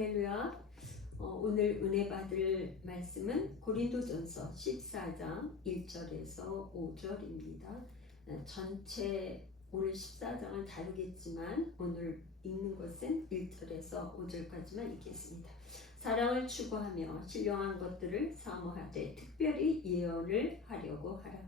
할렐루야. 오늘 은혜 받을 말씀은 고린도전서 14장 1절에서 5절입니다. 전체 오늘 14장을 다루겠지만 오늘 읽는 것은 1절에서 5절까지만 읽겠습니다. 사랑을 추구하며 신령한 것들을 사모하되 특별히 예언을 하려고 하라.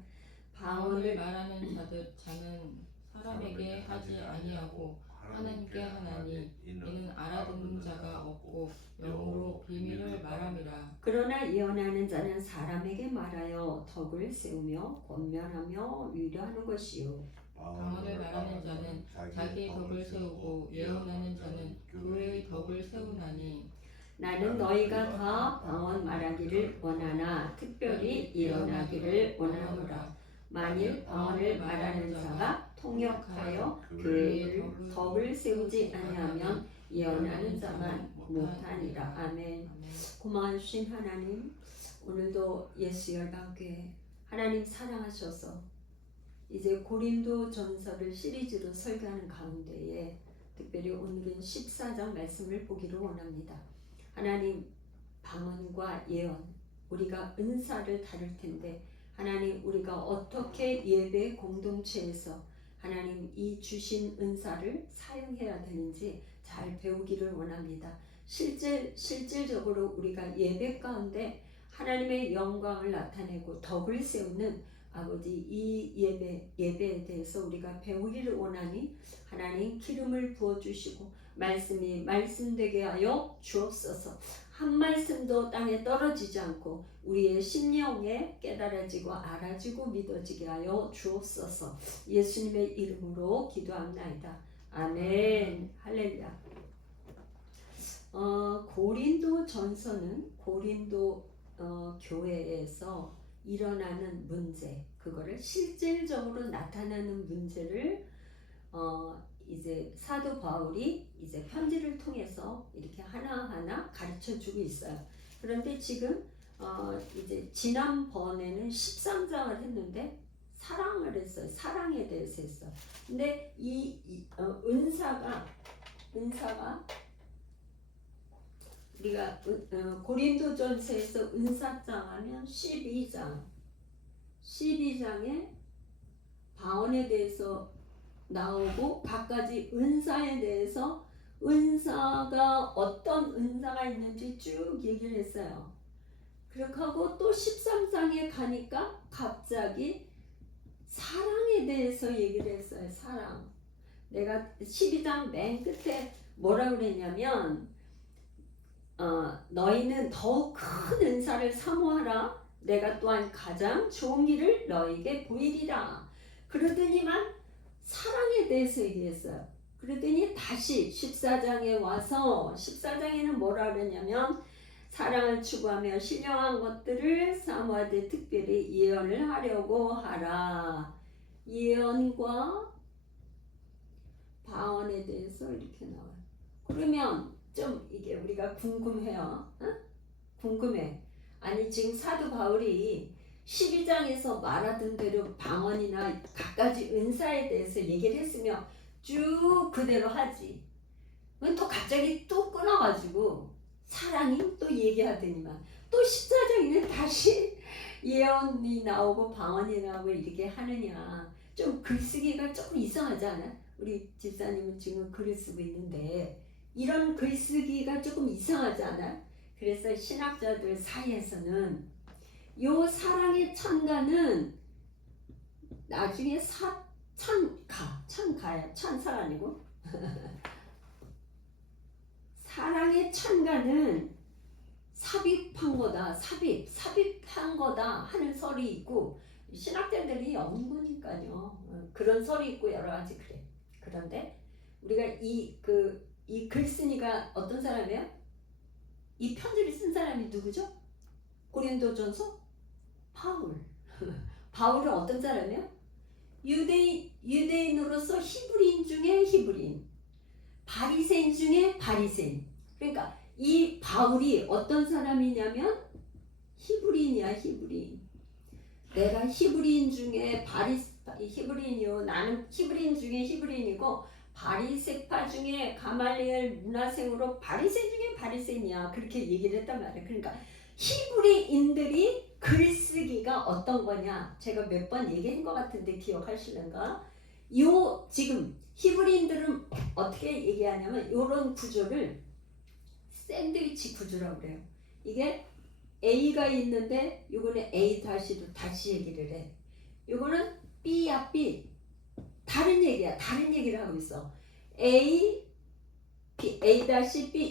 방언을 말하는 자는 사람에게 하지 아니하고 하나님께 하나니 이는 알아듣는 자가 없고 영으로 비밀을 말함이라. 그러나 예언하는 자는 사람에게 말하여 덕을 세우며 권면하며 위로하는 것이요. 방언을 말하는 자는 자기의 덕을 세우고 예언하는 자는 교회의 덕을 세우나니. 나는 너희가 다 방언 말하기를 원하나 특별히 예언하기를 원하노라. 만일 방언을 말하는 자가 통역하여 교회의 덕을 세우지 아니하면 예언하는 자만 못하니라. 아멘. 고마우신 하나님, 오늘도 예수 열방교회 하나님 사랑하셔서 이제 고린도 전서를 시리즈로 설교하는 가운데에 특별히 오늘은 14장 말씀을 보기를 원합니다. 하나님, 방언과 예언, 우리가 은사를 다룰 텐데 하나님, 우리가 어떻게 예배 공동체에서 하나님 이 주신 은사를 사용해야 되는지 잘 배우기를 원합니다. 실질적으로 우리가 예배 가운데 하나님의 영광을 나타내고 덕을 세우는 아버지 이 예배에 대해서 우리가 배우기를 원하니 하나님 기름을 부어주시고 말씀이 말씀되게 하여 주옵소서. 한 말씀도 땅에 떨어지지 않고 우리의 심령에 깨달아지고 알아지고 믿어지게 하여 주옵소서. 예수님의 이름으로 기도합나이다. 아멘. 할렐루야. 고린도 전서는 고린도 교회에서 일어나는 문제, 그거를 실질적으로 나타나는 문제를 이제 사도 바울이 이제 편지를 통해서 이렇게 하나하나 가르쳐 주고 있어요. 그런데 지금 이제 지난번에는 13장을 했는데 사랑을 했어요. 사랑에 대해서 했어요. 근데 이 은사가 우리가 고린도전서에서 은사장 하면 12장에 방언에 대해서 나오고 각가지 은사에 대해서 은사가 어떤 은사가 있는지 쭉 얘기를 했어요. 그렇게 하고 또 13장에 가니까 갑자기 사랑에 대해서 얘기를 했어요. 사랑. 내가 12장 맨 끝에 뭐라 그랬냐면 너희는 더욱 큰 은사를 사모하라. 내가 또한 가장 좋은 길을 너희에게 보이리라. 그러더니만 사랑에 대해서 얘기했어요. 그러더니 다시 14장에 와서 14장에는 뭐라 그랬냐면 사랑을 추구하며 신령한 것들을 사모하되 특별히 예언을 하려고 하라. 예언과 방언에 대해서 이렇게 나와요. 그러면 좀 이게 우리가 궁금해요. 궁금해. 아니 지금 사도 바울이 12장에서 말하던 대로 방언이나 각가지 은사에 대해서 얘기를 했으며 쭉 그대로 하지. 또 갑자기 또 끊어가지고 사랑이 또 얘기하더니만 또 14장에는 다시 예언이 나오고 방언이 나오고 이렇게 하느냐. 좀 글쓰기가 조금 이상하지 않아? 우리 집사님은 지금 글을 쓰고 있는데 이런 글쓰기가 조금 이상하지 않아? 그래서 신학자들 사이에서는 요 사랑의 찬가는 나중에 찬사가 아니고 사랑의 찬가는 삽입한 거다 하는 설이 있고 신학자들이 연구니까요. 그런 설이 있고 여러 가지 그래. 그런데 우리가 이 글쓴이가 어떤 사람이에요? 이 편지를 쓴 사람이 누구죠? 고린도전서 바울. 바울은 어떤 사람이에요? 유대인으로서 히브리인 중에 히브리인, 바리새인 중에 바리새인. 그러니까 이 바울이 어떤 사람이냐면 히브리인이야. 히브리인. 내가 히브리인 중에 히브리인이요. 나는 히브리인 중에 히브리인이고 바리새파 중에 가말리엘 문화생으로 바리새 중에 바리새인이야. 그렇게 얘기를 했단 말이야. 그러니까 히브리인들이 글쓰기가 어떤 거냐? 제가 몇 번 얘기한 것 같은데 기억하시는가? 요 지금 히브리인들은 어떻게 얘기하냐면 이런 구조를 샌드위치 구조라고 그래요. 이게 A가 있는데 요거는 A 다시 얘기를 해. 요거는 B야 B. 다른 얘기야. 다른 얘기를 하고 있어. A B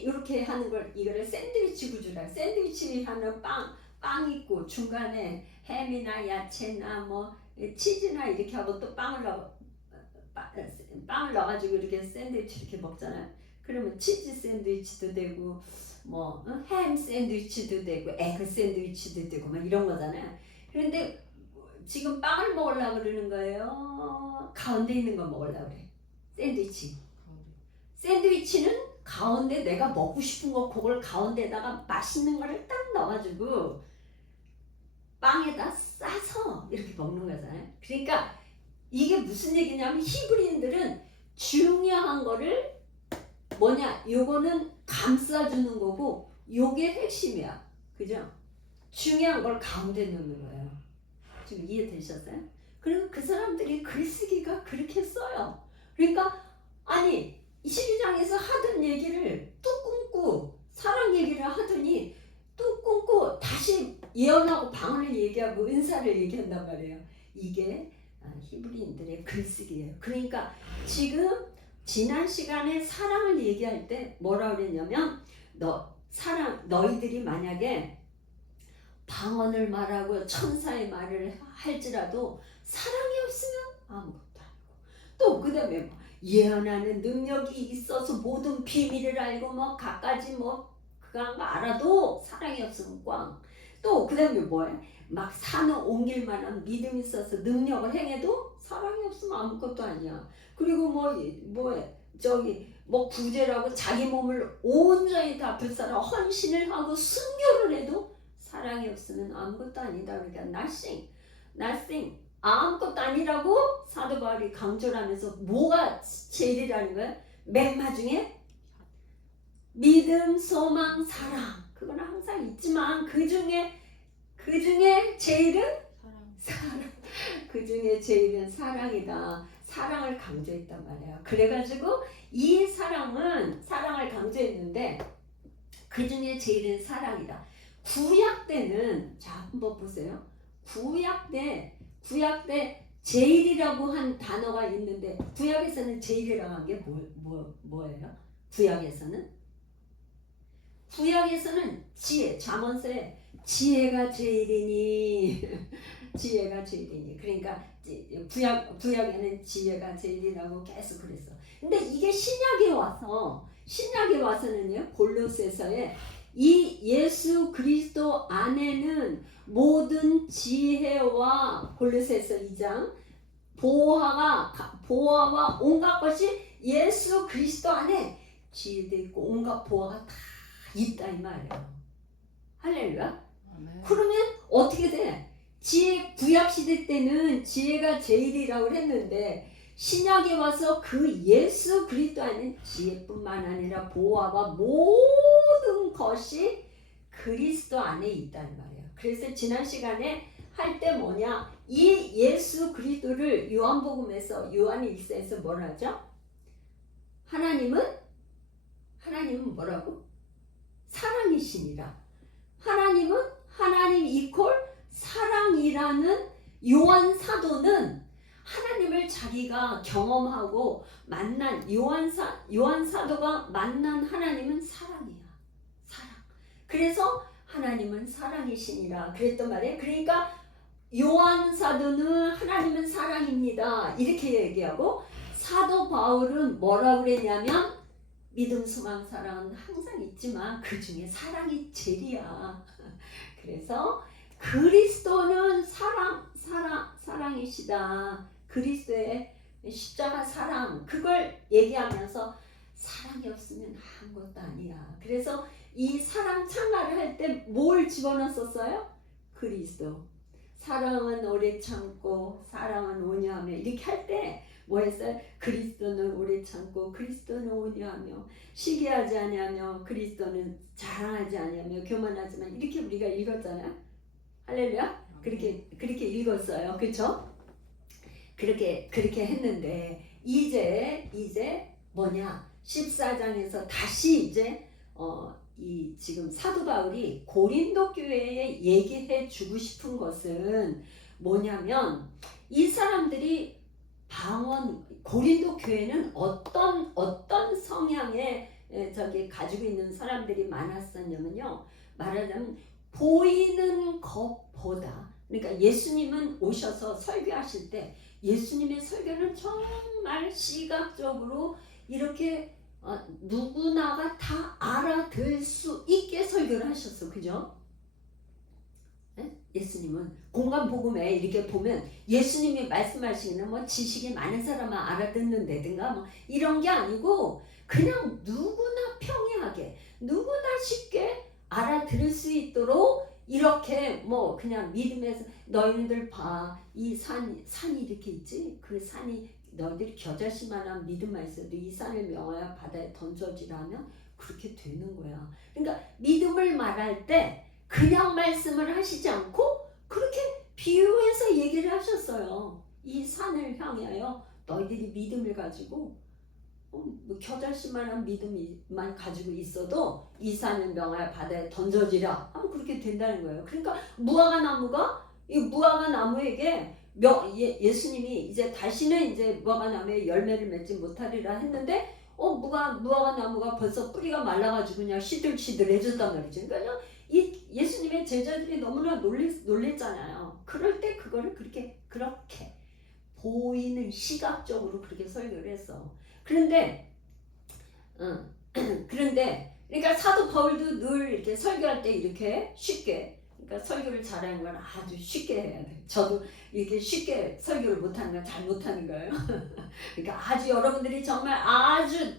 이렇게 하는 걸 이거를 샌드위치 구조라. 샌드위치 하는 빵 있고 중간에 햄이나 야채나 뭐 치즈나 이렇게 하고 또 빵을 넣어가지고 이렇게 샌드위치 이렇게 먹잖아요. 그러면 치즈 샌드위치도 되고 뭐 햄 샌드위치도 되고 에그 샌드위치도 되고 막 이런 거잖아요. 그런데 지금 빵을 먹으려고 그러는 거예요. 가운데 있는 거 먹으려고 그래. 샌드위치. 샌드위치는 가운데 내가 먹고 싶은 거 그걸 가운데다가 맛있는 거를 딱 넣어가지고 빵에다 싸서 이렇게 먹는 거잖아요. 그러니까 이게 무슨 얘기냐면 히브리인들은 중요한 거를 뭐냐, 요거는 감싸주는 거고 요게 핵심이야. 그죠? 중요한 걸 가운데 넣는 거예요. 지금 이해되셨어요? 그리고 그 사람들이 글쓰기가 그렇게 써요. 그러니까 아니 12장에서 하던 얘기를 뚝 끊고 사랑 얘기를 하더니 뚝 끊고 다시 예언하고 방언을 얘기하고 은사를 얘기한단 말이에요. 이게 히브리인들의 글쓰기예요. 그러니까 지금 지난 시간에 사랑을 얘기할 때 뭐라 그랬냐면 너희들이 만약에 방언을 말하고 천사의 말을 할지라도 사랑이 없으면 아무것도 아니고 또 그 다음에 뭐 예언하는 능력이 있어서 모든 비밀을 알고 뭐 갖가지 뭐 그거 알아도 사랑이 없으면 꽝. 또 그 다음에 뭐야? 막 산을 옮길 만한 믿음이 있어서 능력을 행해도 사랑이 없으면 아무것도 아니야. 그리고 뭐 구제라고 자기 몸을 온전히 다 불사라 헌신을 하고 순교를 해도 사랑이 없으면 아무것도 아니다. 그러니까 nothing 아무것도 아니라고 사도 바울이 강조를 하면서 뭐가 제일이라는 거야? 맨 중에 믿음, 소망, 사랑. 그건 항상 있지만 그 중에 제일은 사랑. 그 중에 제일은 사랑이다. 사랑을 강조했단 말이야. 그래가지고 이 사랑을 강조했는데 그 중에 제일은 사랑이다. 구약 때는 자 한번 보세요. 구약 때 제일이라고 한 단어가 있는데 구약에서는 제일이라고 한 게 뭐예요? 구약에서는 지혜, 잠언서에 지혜가 제일이니 지혜가 제일이니 그러니까 구약에는 지혜가 제일이라고 계속 그랬어. 근데 이게 신약에 와서는요 골로새서에 이 예수 그리스도 안에는 모든 지혜와 골로새서 2장 보화와 온갖 것이 예수 그리스도 안에 지혜도 있고 온갖 보화가 다 있다 이 말이에요. 할렐루야. 그러면 어떻게 돼? 구약 시대 때는 지혜가 제일이라고 했는데 신약에 와서 그 예수 그리스도 안에 지혜뿐만 아니라 보화와 모든 것이 그리스도 안에 있다는 말이에요. 그래서 지난 시간에 할 때 뭐냐? 이 예수 그리스도를 요한복음에서 요한일서에서 뭐라 하죠? 하나님은 뭐라고? 사랑이시니라. 하나님은 하나님 이퀄 사랑이라는 요한 사도는 하나님을 자기가 경험하고 만난 요한 사도가 만난 하나님은 사랑이야. 사랑. 그래서 하나님은 사랑이시니라 그랬단 말이에요. 그러니까 요한 사도는 하나님은 사랑입니다. 이렇게 얘기하고 사도 바울은 뭐라고 그랬냐면 믿음, 소망, 사랑은 항상 있지만 그 중에 사랑이 제일이야. 그래서 그리스도는 사랑이시다. 그리스도의 십자가 사랑 그걸 얘기하면서 사랑이 없으면 아무것도 아니야. 그래서 이 사랑 참가를 할 때 뭘 집어넣었어요? 그리스도. 사랑은 오래 참고 사랑은 온유하며 이렇게 할 때 뭐 했어요? 그리스도는 오래 참고 그리스도는 온유하며 시기하지 아니하며 그리스도는 자랑하지 아니하며 교만하지만 이렇게 우리가 읽었잖아요. 할렐루야. 그렇게 읽었어요. 그렇죠? 그렇게 했는데 이제 뭐냐? 14장에서 다시 이제 이 지금 사도 바울이 고린도 교회에 얘기해 주고 싶은 것은 뭐냐면 이 사람들이 고린도 교회는 어떤 성향의 가지고 있는 사람들이 많았었냐면요. 말하자면 보이는 것보다, 그러니까 예수님은 오셔서 설교하실 때 예수님의 설교는 정말 시각적으로 이렇게 누구나가 다 알아들 수 있게 설교를 하셨어. 그죠? 네? 예수님은 공간복음에 이렇게 보면 예수님이 말씀하시기는 뭐 지식이 많은 사람은 알아듣는다든가 뭐 이런 게 아니고 그냥 누구나 평이하게 누구나 쉽게 알아들을 수 있도록 이렇게 뭐 그냥 믿음에서 너희들 봐, 이 산이 이렇게 있지? 그 산이 너희들이 겨자씨만한 믿음만 있어도 이 산을 명하여 바다에 던져지라면 그렇게 되는 거야. 그러니까 믿음을 말할 때 그냥 말씀을 하시지 않고 그렇게 비유해서 얘기를 하셨어요. 이 산을 향하여 너희들이 믿음을 가지고 뭐 겨자씨만한 믿음만 가지고 있어도 이 산을 명하여 바다에 던져지라 하면 그렇게 된다는 거예요. 그러니까 이 무화과 나무에게 예수님이 이제 다시는 이제 무화과 나무에 열매를 맺지 못하리라 했는데 무화과 나무가 벌써 뿌리가 말라가지고 그냥 시들시들해졌단 말이죠. 그러니까 이 예수님의 제자들이 너무나 놀랬잖아요. 그럴 때 그거를 그렇게 보이는 시각적으로 그렇게 설교를 했어. 그런데 그러니까 사도 바울도 늘 이렇게 설교할 때 이렇게 쉽게, 그러니까 설교를 잘하는 건 아주 쉽게 해야 돼. 저도 이렇게 쉽게 설교를 못하는 건 잘 못하는 거예요. 그러니까 아주 여러분들이 정말 아주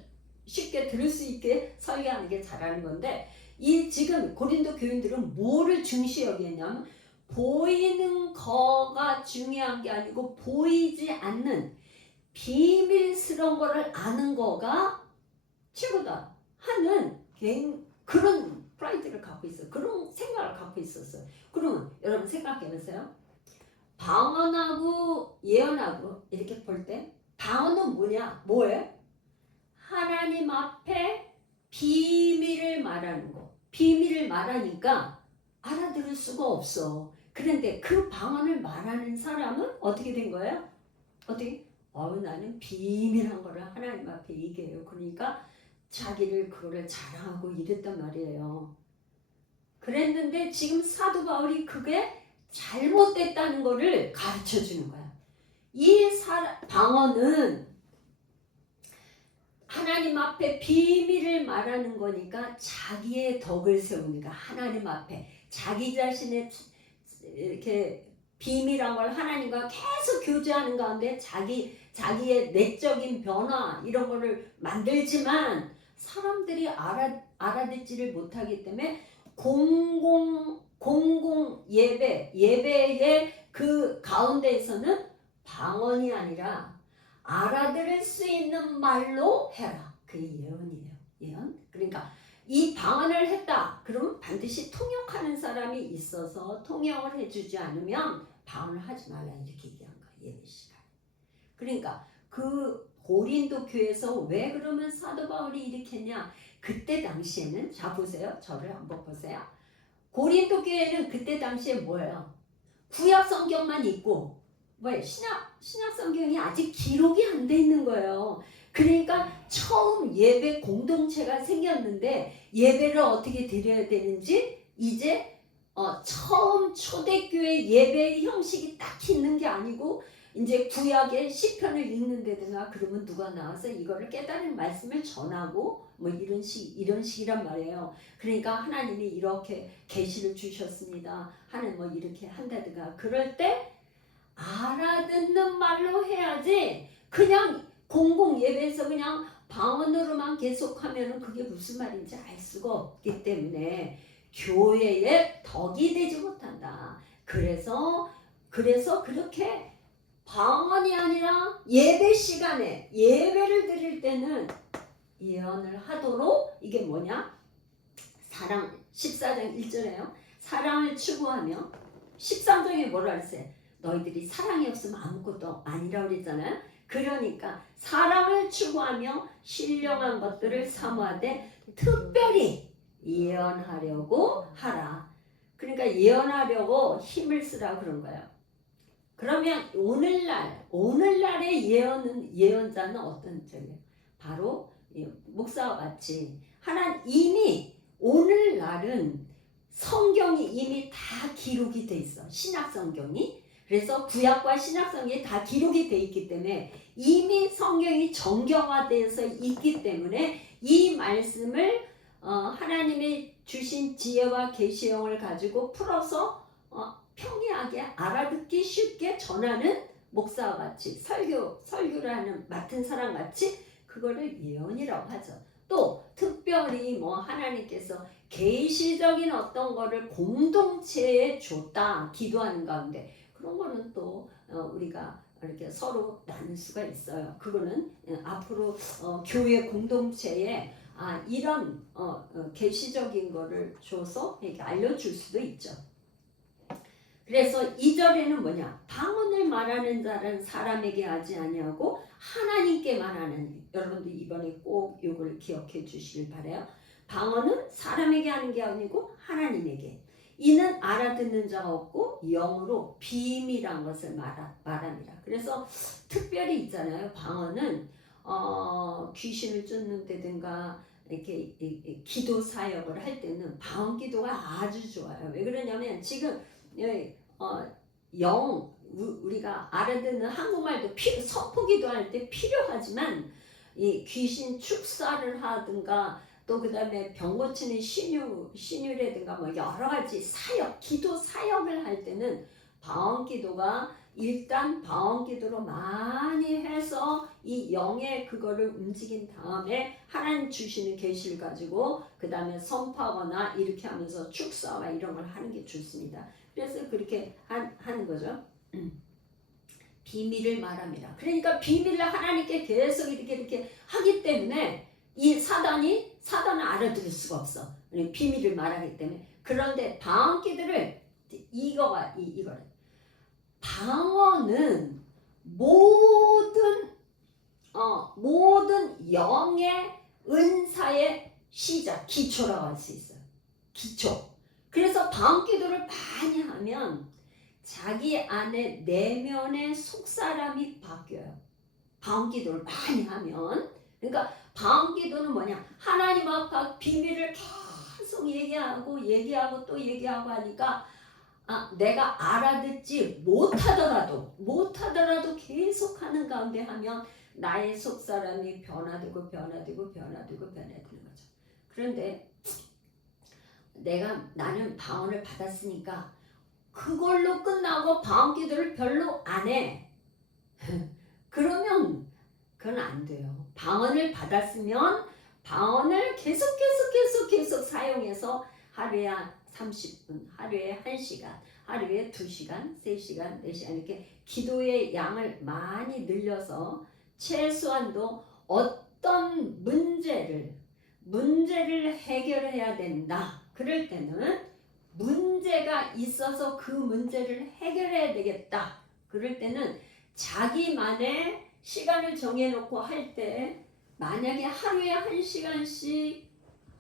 쉽게 들을 수 있게 설교하는 게 잘하는 건데 이 지금 고린도 교인들은 뭐를 중시 여기냐면 보이는 거가 중요한 게 아니고 보이지 않는 비밀스러운 거를 아는 거가 최고다 하는 그런 프라이드를 갖고 있어요. 그런 생각을 갖고 있었어요. 그러면 여러분 생각해 보세요. 방언하고 예언하고 이렇게 볼 때 방언은 뭐예요? 하나님 앞에 비밀을 말하는 거. 비밀을 말하니까 알아들을 수가 없어. 그런데 그 방언을 말하는 사람은 어떻게 된 거예요? 나는 비밀한 거를 하나님 앞에 얘기해요. 그러니까 자기를 그거를 자랑하고 이랬단 말이에요. 그랬는데 지금 사도 바울이 그게 잘못됐다는 거를 가르쳐 주는 거야. 이 방언은 하나님 앞에 비밀을 말하는 거니까 자기의 덕을 세우니까 하나님 앞에 자기 자신의 이렇게 비밀한 걸 하나님과 계속 교제하는 가운데 자기의 내적인 변화 이런 거를 만들지만 사람들이 알아듣지를 못하기 때문에 공공 예배의 그 가운데에서는 방언이 아니라 알아들을 수 있는 말로 해라. 그게 예언이에요. 예언. 그러니까 이 방언을 했다. 그러면 반드시 통역하는 사람이 있어서 통역을 해주지 않으면 방언을 하지 말라 이렇게 얘기한 거예요. 예배 시간. 그러니까 그 고린도 교회에서 왜 그러면 사도 바울이 이렇게 했냐? 그때 당시에는 자 보세요. 저를 한번 보세요. 고린도 교회는 그때 당시에 뭐예요? 구약 성경만 있고 신약 성경이 아직 기록이 안 돼 있는 거예요. 그러니까 처음 예배 공동체가 생겼는데 예배를 어떻게 드려야 되는지 이제 처음 초대교회 예배의 형식이 딱 있는 게 아니고 이제 구약의 시편을 읽는다든가 그러면 누가 나와서 이거를 깨달은 말씀을 전하고 뭐 이런 식이란 말이에요. 그러니까 하나님이 이렇게 계시를 주셨습니다 하는 뭐 이렇게 한다든가 그럴 때 알아듣는 말로 해야지 그냥 공공 예배에서 그냥 방언으로만 계속하면 그게 무슨 말인지 알 수가 없기 때문에 교회의 덕이 되지 못한다. 그래서 그렇게 방언이 아니라 예배 시간에 예배를 드릴 때는 예언을 하도록 이게 뭐냐? 사랑 14장 1절에요. 사랑을 추구하며 13장에 뭐라 그랬어요? 너희들이 사랑이 없으면 아무것도 아니라고 그랬잖아요. 그러니까 사랑을 추구하며 신령한 것들을 사모하되 특별히 예언하려고 하라. 그러니까 예언하려고 힘을 쓰라 그런 거예요. 그러면 오늘날의 예언자는 어떤 점이에요? 바로 목사와 같이 하나님 이미 오늘날은 성경이 이미 다 기록이 돼 있어. 신약 성경이. 그래서 구약과 신약 성경이 다 기록이 돼 있기 때문에 이미 성경이 정경화되어서 있기 때문에 이 말씀을 하나님이 주신 지혜와 계시형을 가지고 풀어서 평이하게 알아듣기 쉽게 전하는 목사와 같이 설교를 하는 맡은 사람 같이 그거를 예언이라고 하죠. 또 특별히 하나님께서 계시적인 어떤 거를 공동체에 줬다 기도하는 가운데 그런 거는 또 우리가 이렇게 서로 나눌 수가 있어요. 그거는 앞으로 교회 공동체에 이런 계시적인 거를 줘서 이렇게 알려줄 수도 있죠. 그래서 2절에는 뭐냐? 방언을 말하는 자는 사람에게 하지 아니하고 하나님께 말하는, 여러분들 이번에 꼭 이걸 기억해 주시길 바라요. 방언은 사람에게 하는 게 아니고 하나님에게. 이는 알아듣는 자가 없고 영으로 비밀한 것을 말합니다. 그래서 특별히 있잖아요. 방언은 귀신을 쫓는다든가 이렇게 기도 사역을 할 때는 방언 기도가 아주 좋아요. 왜 그러냐면 지금 우리가 알아듣는 한국말도 선포기도 할 때 필요하지만 이 귀신 축사를 하든가 또 그 다음에 병 고치는 신유라든가 여러 가지 사역, 기도 사역을 할 때는 방언 기도가 일단 방언 기도로 많이 해서 이 영의 그거를 움직인 다음에 하나님 주시는 계시를 가지고 그 다음에 선포하거나 이렇게 하면서 축사와 이런 걸 하는 게 좋습니다. 그래서 그렇게 하는 거죠. 비밀을 말합니다. 그러니까 비밀을 하나님께 계속 이렇게 하기 때문에 이 사단은 알아들을 수가 없어. 비밀을 말하기 때문에. 그런데 방언기들을 이거를 방언은 모든 영의 은사의 시작, 기초라고 할 수 있어요. 기초. 그래서 방언기도를 많이 하면 자기 안에 내면의 속사람이 바뀌어요. 방언기도를 많이 하면. 그러니까 방언기도는 뭐냐? 하나님 앞에 비밀을 계속 얘기하고 또 얘기하고 하니까 내가 알아듣지 못하더라도 계속 하는 가운데 하면 나의 속사람이 변화되고 변화되는 거죠. 그런데 나는 방언을 받았으니까 그걸로 끝나고 방언기도를 별로 안 해. 그러면 그건 안 돼요. 방언을 받았으면 방언을 계속 사용해서 하루에 30분, 하루에 1시간, 하루에 2시간, 3시간, 4시간 이렇게 기도의 양을 많이 늘려서 최소한도 어떤 문제를 해결해야 된다. 그럴 때는 문제가 있어서 그 문제를 해결해야 되겠다. 그럴 때는 자기만의 시간을 정해놓고 할 때 만약에 하루에 1시간씩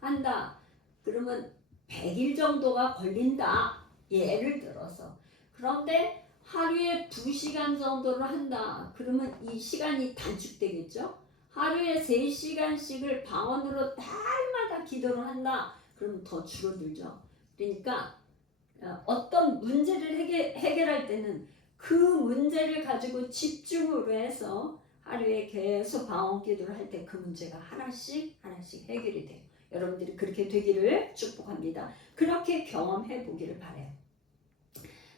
한다. 그러면 100일 정도가 걸린다. 예를 들어서. 그런데 하루에 2시간 정도를 한다. 그러면 이 시간이 단축되겠죠. 하루에 3시간씩을 방언으로 날마다 기도를 한다. 그러면 더 줄어들죠. 그러니까 어떤 문제를 해결할 때는 그 문제를 가지고 집중으로 해서 하루에 계속 방언 기도를 할 때 그 문제가 하나씩 해결이 돼요. 여러분들이 그렇게 되기를 축복합니다. 그렇게 경험해 보기를 바라요.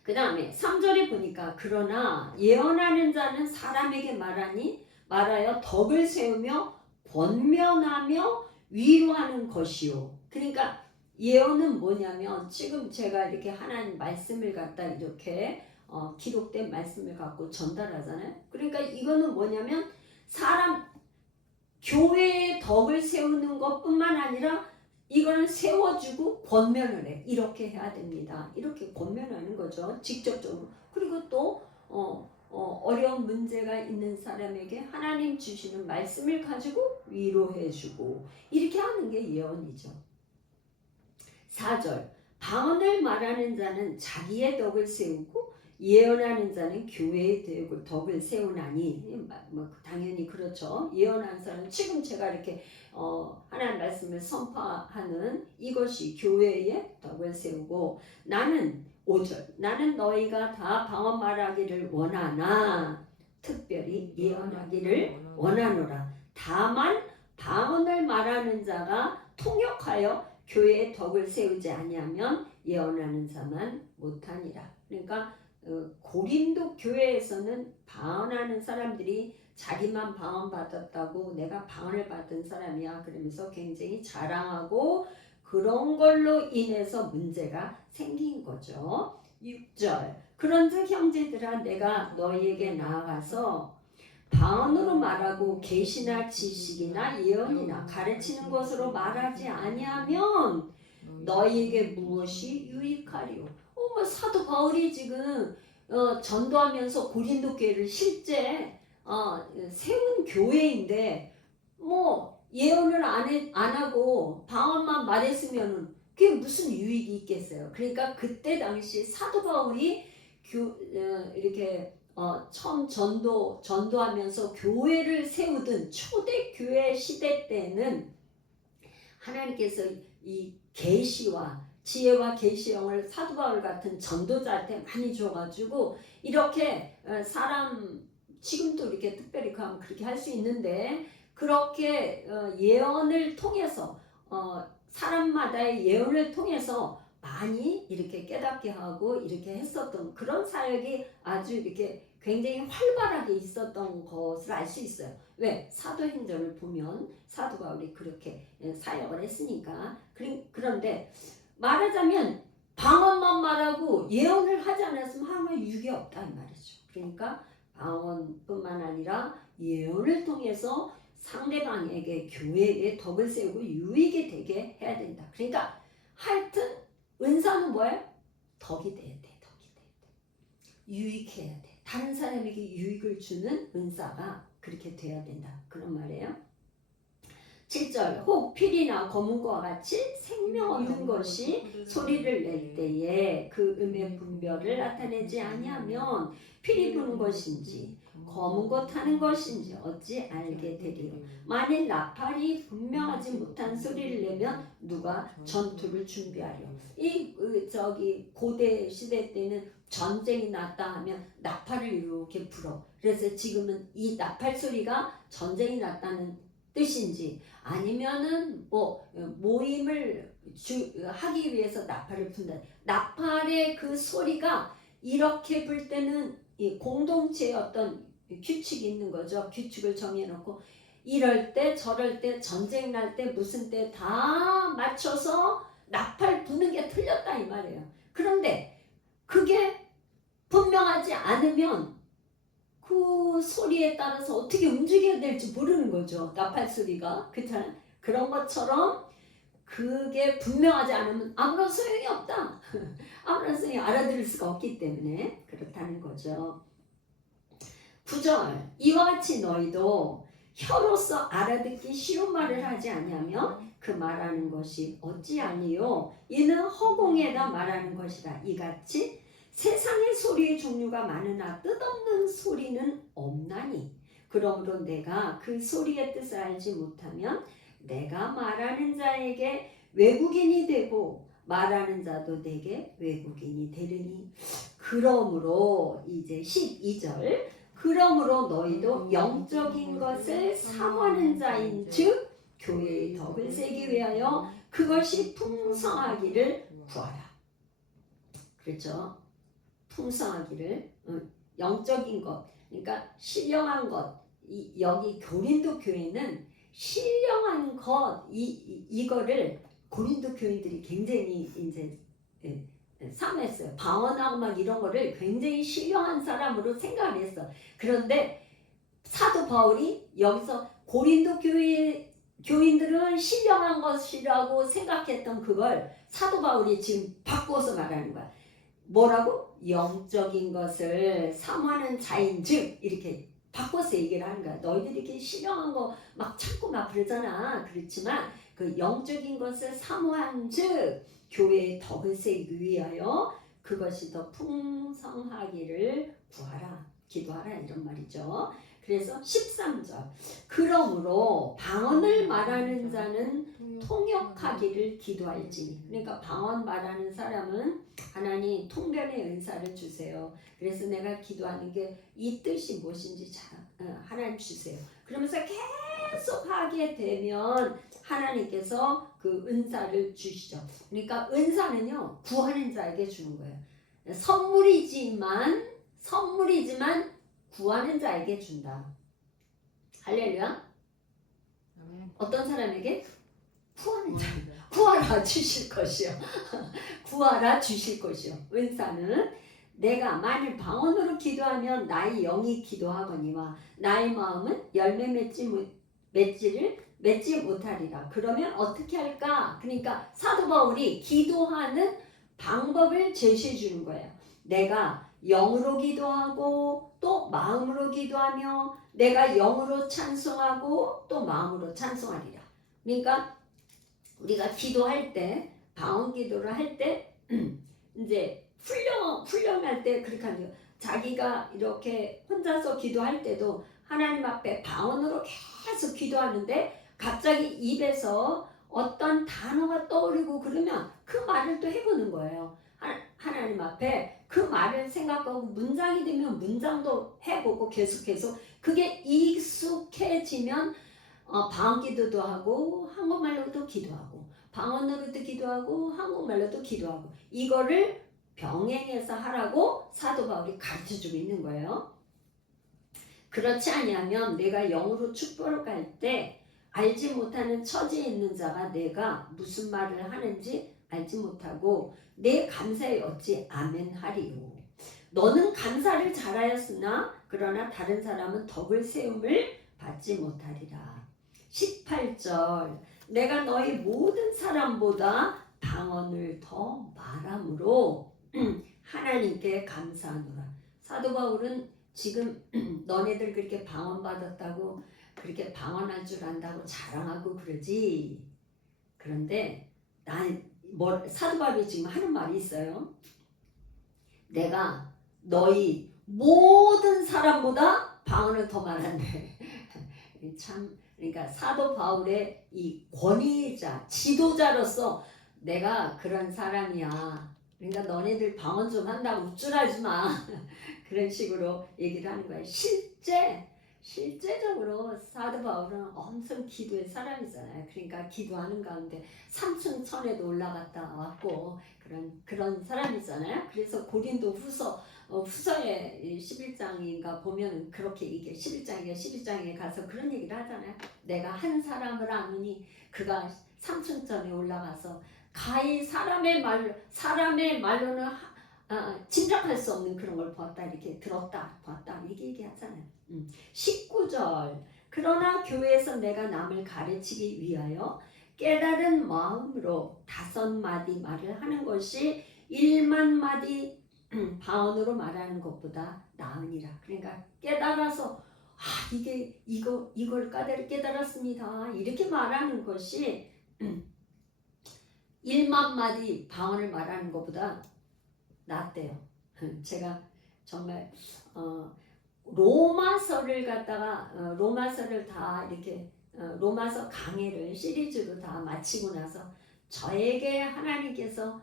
그 다음에 3절에 보니까 그러나 예언하는 자는 사람에게 말하여 덕을 세우며 권면하며 위로하는 것이요. 그러니까 예언은 뭐냐면 지금 제가 이렇게 하나님 말씀을 갖다 이렇게 기록된 말씀을 갖고 전달하잖아요. 그러니까 이거는 뭐냐면 사람 교회의 덕을 세우는 것뿐만 아니라 이거는 세워주고 권면을 해. 이렇게 해야 됩니다. 이렇게 권면하는 거죠. 직접적으로. 그리고 또 어려운 문제가 있는 사람에게 하나님 주시는 말씀을 가지고 위로해주고 이렇게 하는 게 예언이죠. 4절 방언을 말하는 자는 자기의 덕을 세우고 예언하는 자는 교회의 덕을 세우나니 당연히 그렇죠. 예언하는 사람은 지금 제가 이렇게 하나님 말씀을 선포하는 이것이 교회의 덕을 세우고 나는 5절 나는 너희가 다 방언 말하기를 원하나 특별히 예언하기를 원하노라. 다만 방언을 말하는 자가 통역하여 교회의 덕을 세우지 아니하면 예언하는 자만 못하니라. 그러니까 고린도 교회에서는 방언하는 사람들이 자기만 방언 받았다고 내가 방언을 받은 사람이야 그러면서 굉장히 자랑하고 그런 걸로 인해서 문제가 생긴 거죠. 6절 그런즉 형제들아 내가 너희에게 나아가서 방언으로 말하고 계시나 지식이나 예언이나 가르치는 것으로 말하지 아니하면 너희에게 무엇이 유익하리요. 사도 바울이 지금 전도하면서 고린도 교회를 실제 세운 교회인데 예언을 안 하고 방언만 말했으면은 그게 무슨 유익이 있겠어요. 그러니까 그때 당시 사도 바울이 이렇게 처음 전도하면서 교회를 세우던 초대교회 시대 때는 하나님께서 이 계시와 지혜와 계시형을 사도 바울 같은 전도자한테 많이 줘가지고 이렇게 사람 지금도 이렇게 특별히 하면 그렇게 할 수 있는데 그렇게 예언을 통해서 사람마다의 예언을 통해서 많이 이렇게 깨닫게 하고 이렇게 했었던 그런 사역이 아주 이렇게 굉장히 활발하게 있었던 것을 알 수 있어요. 왜? 사도행전을 보면 사도 바울이 그렇게 사역을 했으니까. 그런데 말하자면 방언만 말하고 예언을 하지 않았으면 아무 유익이 없다 이 말이죠. 그러니까 방언뿐만 아니라 예언을 통해서 상대방에게 교회의 덕을 세우고 유익이 되게 해야 된다. 그러니까 하여튼 은사는 뭐예요? 덕이 돼야 돼. 덕이 돼야 돼. 유익해야 돼. 다른 사람에게 유익을 주는 은사가 그렇게 돼야 된다. 그런 말이에요. 7절 혹 필이나 검은과 같이 생명 없는 것이 소리를 낼 때에 그 음의 분별을 나타내지 아니하면 필이 부는 것인지 검은 것 하는 것인지 어찌 알게 되리요. 만일 나팔이 분명하지 못한 소리를 내면 누가 전투를 준비하려. 고대 시대 때는 전쟁이 났다 하면 나팔을 이렇게 불어. 그래서 지금은 이 나팔 소리가 전쟁이 났다는 뜻인지 아니면은 모임을 하기 위해서 나팔을 분다. 나팔의 그 소리가 이렇게 불 때는 이 공동체의 어떤 규칙이 있는 거죠. 규칙을 정해놓고 이럴 때 저럴 때 전쟁 날 때 무슨 때 다 맞춰서 나팔 부는 게 틀렸다 이 말이에요. 그런데 그게 분명하지 않으면 그 소리에 따라서 어떻게 움직여야 될지 모르는 거죠. 나팔 소리가. 그런 것처럼 그게 분명하지 않으면 아무런 소용이 없다. 아무런 소용이 알아들을 수가 없기 때문에 그렇다는 거죠. 9절 이와 같이 너희도 혀로서 알아듣기 쉬운 말을 하지 아니하면 그 말하는 것이 어찌 아니요 이는 허공에다 말하는 것이라. 이같이 세상의 소리의 종류가 많으나 뜻없는 소리는 없나니 그러므로 내가 그 소리의 뜻을 알지 못하면 내가 말하는 자에게 외국인이 되고 말하는 자도 내게 외국인이 되리니. 그러므로 이제 12절 그러므로 너희도 영적인 것을 사모하는 자인 즉 교회의 덕을 세기 위하여 그것이 풍성하기를 구하라. 그렇죠? 풍성하기를 영적인 것 그러니까 신령한 것 여기 고린도 교회는 신령한 것 이거를 고린도 교인들이 굉장히 이제 사모했어요. 방언하고 막 이런 거를 굉장히 신령한 사람으로 생각을 했어. 그런데 사도 바울이 여기서 고린도 교인들은 신령한 것이라고 생각했던 그걸 사도 바울이 지금 바꿔서 말하는 거야. 뭐라고? 영적인 것을 사모하는 자인즉 이렇게 바꿔서 얘기를 하는 거야. 너희들이 이렇게 신령한 거 막 찾고 막 그러잖아. 그렇지만 그 영적인 것을 사모한즉 교회의 덕을 세우기 위하여 그것이 더 풍성하기를 구하라, 기도하라 이런 말이죠. 그래서 13절 그러므로 방언을 말하는 자는 통역하기를 기도할지니. 그러니까 방언 말하는 사람은 하나님 통변의 은사를 주세요. 그래서 내가 기도하는 게 이 뜻이 무엇인지 하나님 주세요. 그러면서 계속 하게 되면 하나님께서 그 은사를 주시죠. 그러니까 은사는요 구하는 자에게 주는 거예요. 선물이지만 구하는 자에게 준다. 할렐루야. 어떤 사람에게? 구하는 자. 구하라 주실 것이요. 구하라 주실 것이요. 은사는 내가 만일 방언으로 기도하면 나의 영이 기도하거니와 나의 마음은 열매 맺지 못하리라. 그러면 어떻게 할까? 그러니까 사도 바울이 기도하는 방법을 제시해 주는 거예요. 내가 영으로 기도하고 또 마음으로 기도하며 내가 영으로 찬송하고 또 마음으로 찬송하리라. 그러니까 우리가 기도할 때 방언 기도를 할 때 이제 훈련할 때 그렇게 하는 거예요. 자기가 이렇게 혼자서 기도할 때도 하나님 앞에 방언으로 계속 기도하는데 갑자기 입에서 어떤 단어가 떠오르고 그러면 그 말을 또 해보는 거예요. 하나님 앞에 그 말을 생각하고 문장이 되면 문장도 해보고 계속 그게 익숙해지면 방언 기도도 하고 한국말로도 기도하고 방언으로도 기도하고 한국말로도 기도하고 이거를 병행해서 하라고 사도 바울이 가르쳐주고 있는 거예요. 그렇지 아니하면 내가 영으로 축복을 갈 때 알지 못하는 처지에 있는 자가 내가 무슨 말을 하는지 알지 못하고 내 감사에 어찌 아멘 하리요. 너는 감사를 잘하였으나 그러나 다른 사람은 덕을 세움을 받지 못하리라. 18절 내가 너희 모든 사람보다 방언을 더 말함으로 하나님께 감사하노라. 사도 바울은 지금 너네들 그렇게 방언 받았다고 그렇게 방언할 줄 안다고 자랑하고 그러지. 그런데 사도 바울이 지금 하는 말이 있어요. 내가 너희 모든 사람보다 방언을 더 말한대. 참 그러니까 사도 바울의 이 권위자, 지도자로서 내가 그런 사람이야. 그러니까 너네들 방언 좀 한다고 우쭐하지 마. 그런 식으로 얘기를 하는 거야. 실제적으로 사도 바울은 엄청 기도의 사람이잖아요. 그러니까 기도하는 가운데 3층 천에도 올라갔다 왔고 그런 사람이잖아요. 그래서 고린도 후서의 11장인가 보면 그렇게 얘기해. 11장에 가서 그런 얘기를 하잖아요. 내가 한 사람을 아느니 그가 3층 천에 올라가서 가히 사람의 말로는 짐작할 수 없는 그런 걸 보았다 이렇게 들었다 보았다 이렇게 얘기하잖아요. 19절 그러나 교회에서 내가 남을 가르치기 위하여 깨달은 마음으로 5마디 말을 하는 것이 1만 마디 방언으로 말하는 것보다 나으니라. 그러니까 깨달아서 이걸 깨달았습니다 이렇게 말하는 것이 1만 마디 방언을 말하는 것보다 낫대요. 제가 정말 로마서를 갖다가 로마서를 다 이렇게 로마서 강해를 시리즈로 다 마치고 나서 저에게 하나님께서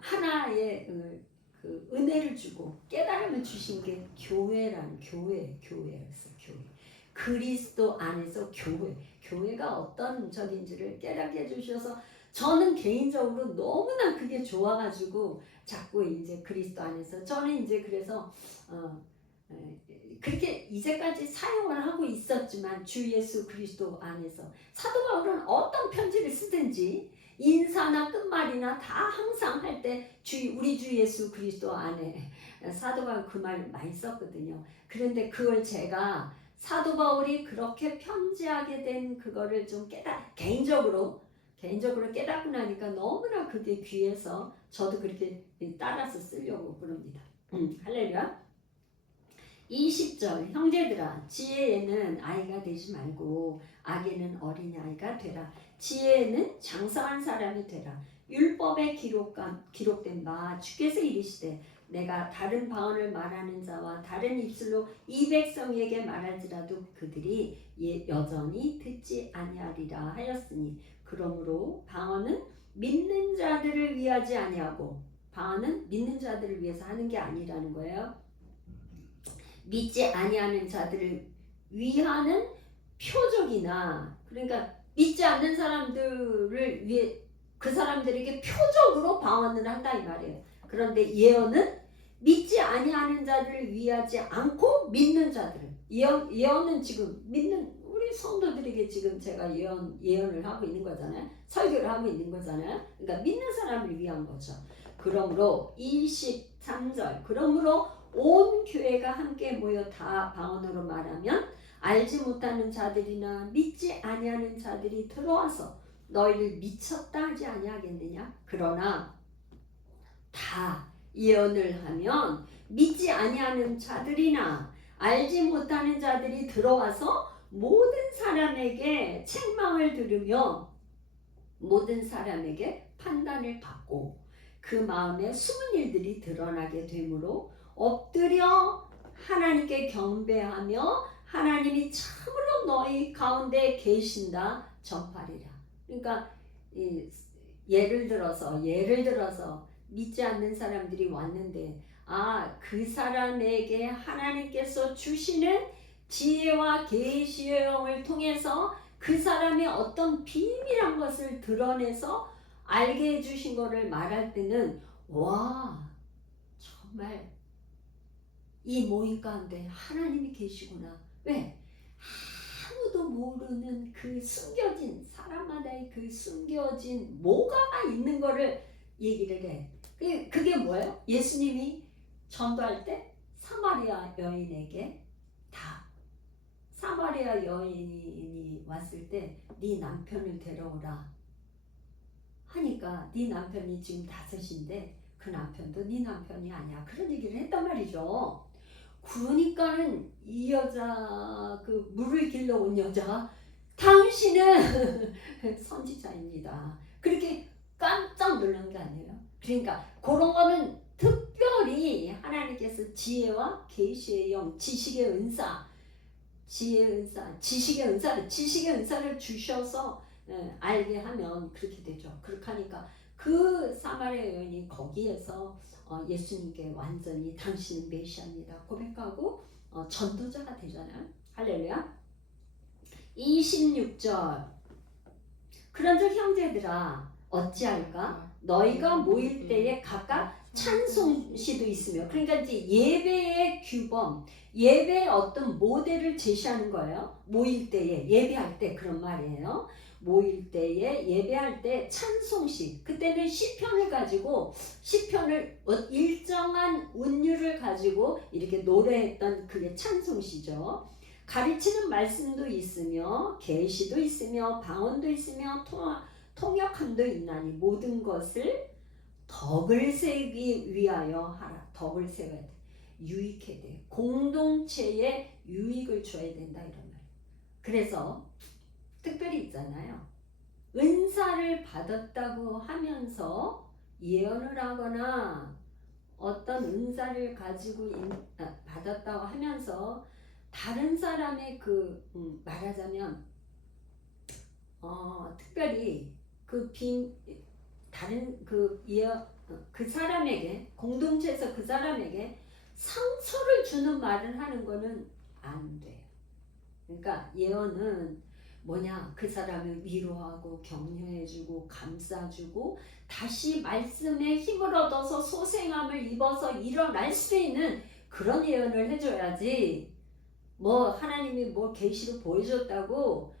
하나의 그 은혜를 주고 깨달음을 주신 게 교회였어. 교회. 그리스도 안에서 교회가 어떤 적인지를 깨닫게 해주셔서 저는 개인적으로 너무나 그게 좋아가지고 자꾸 이제 그리스도 안에서 저는 이제 그래서 그렇게 이제까지 사용을 하고 있었지만 주 예수 그리스도 안에서 사도 바울은 어떤 편지를 쓰든지 인사나 끝말이나 다 항상 할 때 우리 주 예수 그리스도 안에 사도 바울 그 말 많이 썼거든요. 그런데 그걸 제가 사도 바울이 그렇게 편지하게 된 그거를 좀 개인적으로 깨닫고 나니까 너무나 그게 귀해서 저도 그렇게 따라서 쓰려고 그럽니다. 할렐루야. 20절 형제들아 지혜에는 아이가 되지 말고 악에는 어린아이가 되라. 지혜에는 장성한 사람이 되라. 율법에 기록된 바 주께서 이르시되 내가 다른 방언을 말하는 자와 다른 입술로 이 백성에게 말할지라도 그들이 여전히 듣지 아니하리라 하였으니 그러므로 방언은 믿는 자들을 위하지 아니하고 방언은 믿는 자들을 위해서 하는 게 아니라는 거예요. 믿지 아니하는 자들을 위하는 표적이나 그러니까 믿지 않는 사람들을 위해 그 사람들에게 표적으로 방언을 한다 이 말이에요. 그런데 예언은 믿지 아니하는 자들을 위하지 않고 믿는 자들을 예언은 지금 믿는 우리 성도들에게 지금 제가 예언을 하고 있는 거잖아요. 설교를 하고 있는 거잖아요. 그러니까 믿는 사람을 위한 거죠. 그러므로 23절 그러므로 온 교회가 함께 모여 다 방언으로 말하면 알지 못하는 자들이나 믿지 아니하는 자들이 들어와서 너희를 미쳤다 하지 아니하겠느냐. 그러나 다 예언을 하면 믿지 아니하는 자들이나 알지 못하는 자들이 들어와서 모든 사람에게 책망을 들으며 모든 사람에게 판단을 받고 그 마음에 숨은 일들이 드러나게 되므로 엎드려 하나님께 경배하며 하나님이 참으로 너희 가운데 계신다 전파리라. 그러니까 예를 들어서 믿지 않는 사람들이 왔는데 그 사람에게 하나님께서 주시는 지혜와 계시의 영을 통해서 그 사람의 어떤 비밀한 것을 드러내서 알게 해주신 것을 말할 때는 와 정말 이 모임 가운데 하나님이 계시구나. 왜? 아무도 모르는 그 숨겨진 사람마다의 그 숨겨진 뭐가가 있는 거를 얘기를 해. 그게 뭐예요? 예수님이 전도할 때 사마리아 여인에게 사마리아 여인이 왔을 때 네 남편을 데려오라 하니까 네 남편이 지금 5인데 그 남편도 네 남편이 아니야. 그런 얘기를 했단 말이죠. 그러니까는 이 여자 그 물을 길러 온 여자 당신은 선지자입니다. 그렇게 깜짝 놀란 게 아니에요. 그러니까 그런 거는 특별히 하나님께서 지혜와 계시의 영, 지식의 은사를 주셔서 알게 하면 그렇게 되죠. 그렇게 하니까 그 사마리아 여인이 거기에서 예수님께 완전히 당신은 메시아입니다 고백하고 전도자가 되잖아요. 할렐루야. 26절 그런즉 형제들아 어찌할까 너희가 모일 때에 각각 찬송시도 있으며 그러니까 이제 예배의 규범 예배의 어떤 모델을 제시하는 거예요. 모일 때에 예배할 때 그런 말이에요. 모일 때에 예배할 때 찬송시 그때는 시편을 가지고 시편을 일정한 운율을 가지고 이렇게 노래했던 그게 찬송시죠. 가르치는 말씀도 있으며 계시도 있으며 방언도 있으며 통역함도 있나니 모든 것을 덕을 세우기 위하여 하라. 덕을 세워야 돼. 유익해야 돼. 공동체에 유익을 줘야 된다 이런 말. 그래서 특별히 있잖아요. 은사를 받았다고 하면서 예언을 하거나 어떤 은사를 가지고 받았다고 하면서 다른 사람의 말하자면 특별히 그 사람에게 공동체에서 그 사람에게 상처를 주는 말을 하는 거는 안 돼요. 그러니까 예언은 뭐냐 그 사람을 위로하고 격려해주고 감싸주고 다시 말씀에 힘을 얻어서 소생함을 입어서 일어날 수 있는 그런 예언을 해줘야지 뭐 하나님이 뭐 계시로 보여줬다고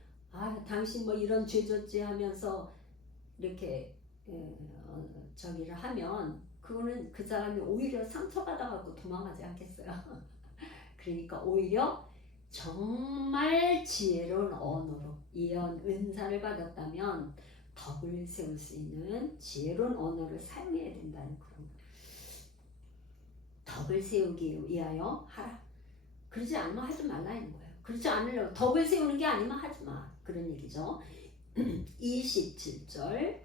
당신 뭐 이런 죄 졌지 하면서 이렇게 저기를 하면 그거는 그 사람이 오히려 상처받아갖고 도망가지 않겠어요. 그러니까 오히려 정말 지혜로운 언어로 예언 은사를 받았다면 덕을 세울 수 있는 지혜로운 언어를 사용해야 된다는 그런 덕을 세우기 위하여 하라. 그러지 않으면 하지 말라는 거예요. 그렇지 않으려고 덕을 세우는 게 아니면 하지 마. 그런 얘기죠. 27절